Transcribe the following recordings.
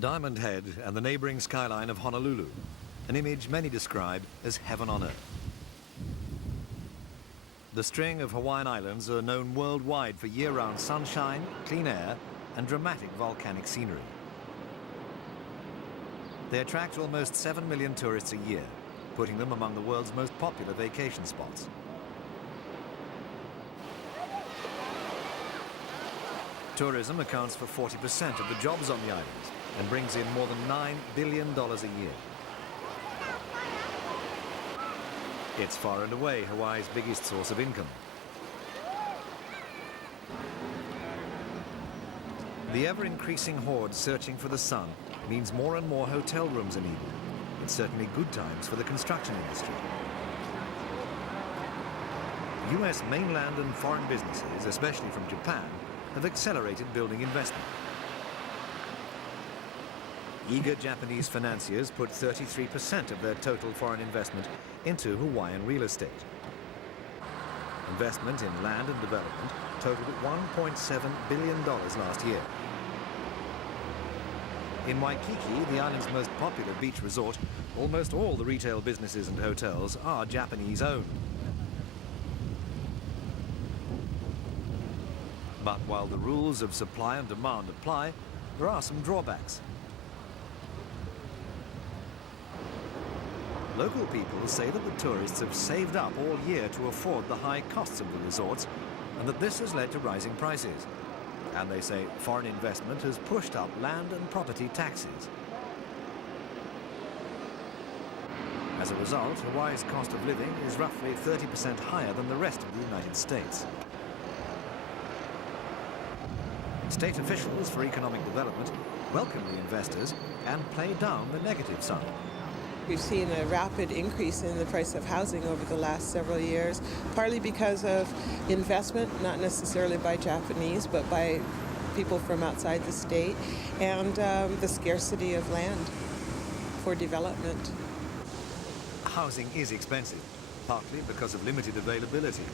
Diamond Head and the neighboring skyline of Honolulu, an image many describe as heaven on earth. The string of Hawaiian islands are known worldwide for year-round sunshine, clean air, and dramatic volcanic scenery. They attract almost 7 million tourists a year, putting them among the world's most popular vacation spots. Tourism accounts for 40% of the jobs on the islands and brings in more than $9 billion a year. It's far and away Hawaii's biggest source of income. The ever-increasing horde searching for the sun means more and more hotel rooms are needed. It's certainly good times for the construction industry. US mainland and foreign businesses, especially from Japan, have accelerated building investment. Eager Japanese financiers put 33% of their total foreign investment into Hawaiian real estate. Investment in land and development totaled $1.7 billion last year. In Waikiki, the island's most popular beach resort, almost all the retail businesses and hotels are Japanese-owned. But while the rules of supply and demand apply, there are some drawbacks. Local people say that the tourists have saved up all year to afford the high costs of the resorts, and that this has led to rising prices. And they say foreign investment has pushed up land and property taxes. As a result, Hawaii's cost of living is roughly 30% higher than the rest of the United States. State officials for economic development welcome the investors and play down the negative side. We've seen a rapid increase in the price of housing over the last several years, partly because of investment, not necessarily by Japanese, but by people from outside the state, and the scarcity of land for development. Housing is expensive, partly because of limited availability.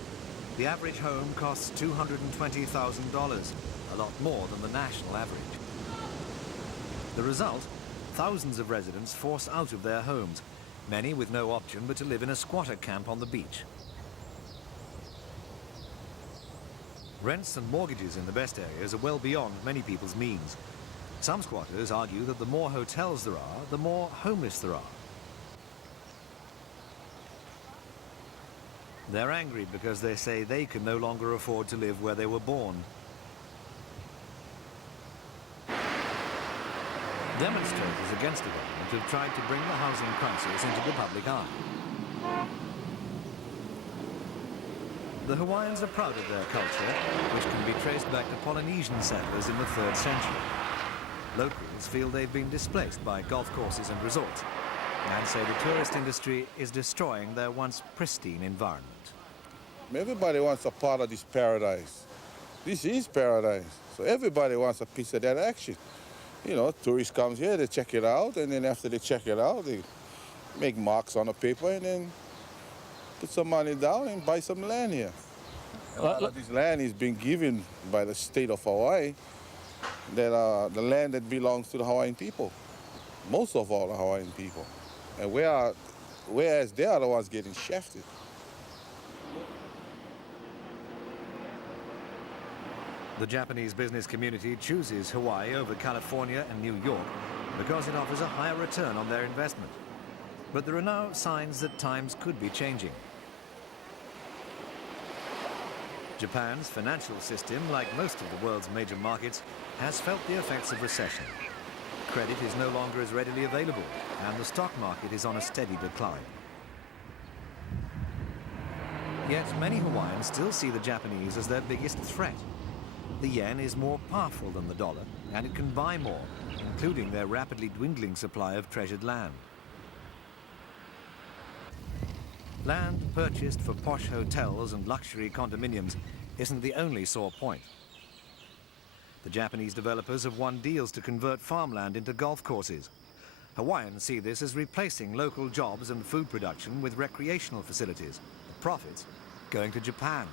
The average home costs $220,000, a lot more than the national average. The result? Thousands of residents forced out of their homes, many with no option but to live in a squatter camp on the beach. Rents and mortgages in the best areas are well beyond many people's means. Some squatters argue that the more hotels there are, the more homeless there are. They're angry because they say they can no longer afford to live where they were born. Demonstrators against the government have tried to bring the housing crisis into the public eye. The Hawaiians are proud of their culture, which can be traced back to Polynesian settlers in the 3rd century. Locals feel they've been displaced by golf courses and resorts, and say the tourist industry is destroying their once pristine environment. Everybody wants a part of this paradise. This is paradise, so everybody wants a piece of that action. You know, tourists come here, they check it out, and then after they check it out, they make marks on the paper and then put some money down and buy some land here. A lot of this land is being given by the state of Hawaii, that the land that belongs to the Hawaiian people, most of all the Hawaiian people. And whereas they are the ones getting shafted. The Japanese business community chooses Hawaii over California and New York because it offers a higher return on their investment. But there are now signs that times could be changing. Japan's financial system, like most of the world's major markets, has felt the effects of recession. Credit is no longer as readily available, and the stock market is on a steady decline. Yet many Hawaiians still see the Japanese as their biggest threat. The yen is more powerful than the dollar, and it can buy more, including their rapidly dwindling supply of treasured land. Land purchased for posh hotels and luxury condominiums isn't the only sore point. The Japanese developers have won deals to convert farmland into golf courses. Hawaiians see this as replacing local jobs and food production with recreational facilities, the profits going to Japan.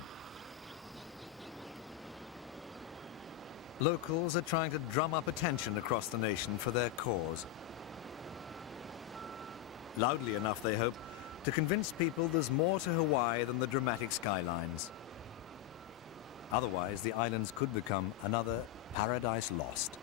Locals are trying to drum up attention across the nation for their cause. Loudly enough, they hope, to convince people there's more to Hawaii than the dramatic skylines. Otherwise, the islands could become another paradise lost.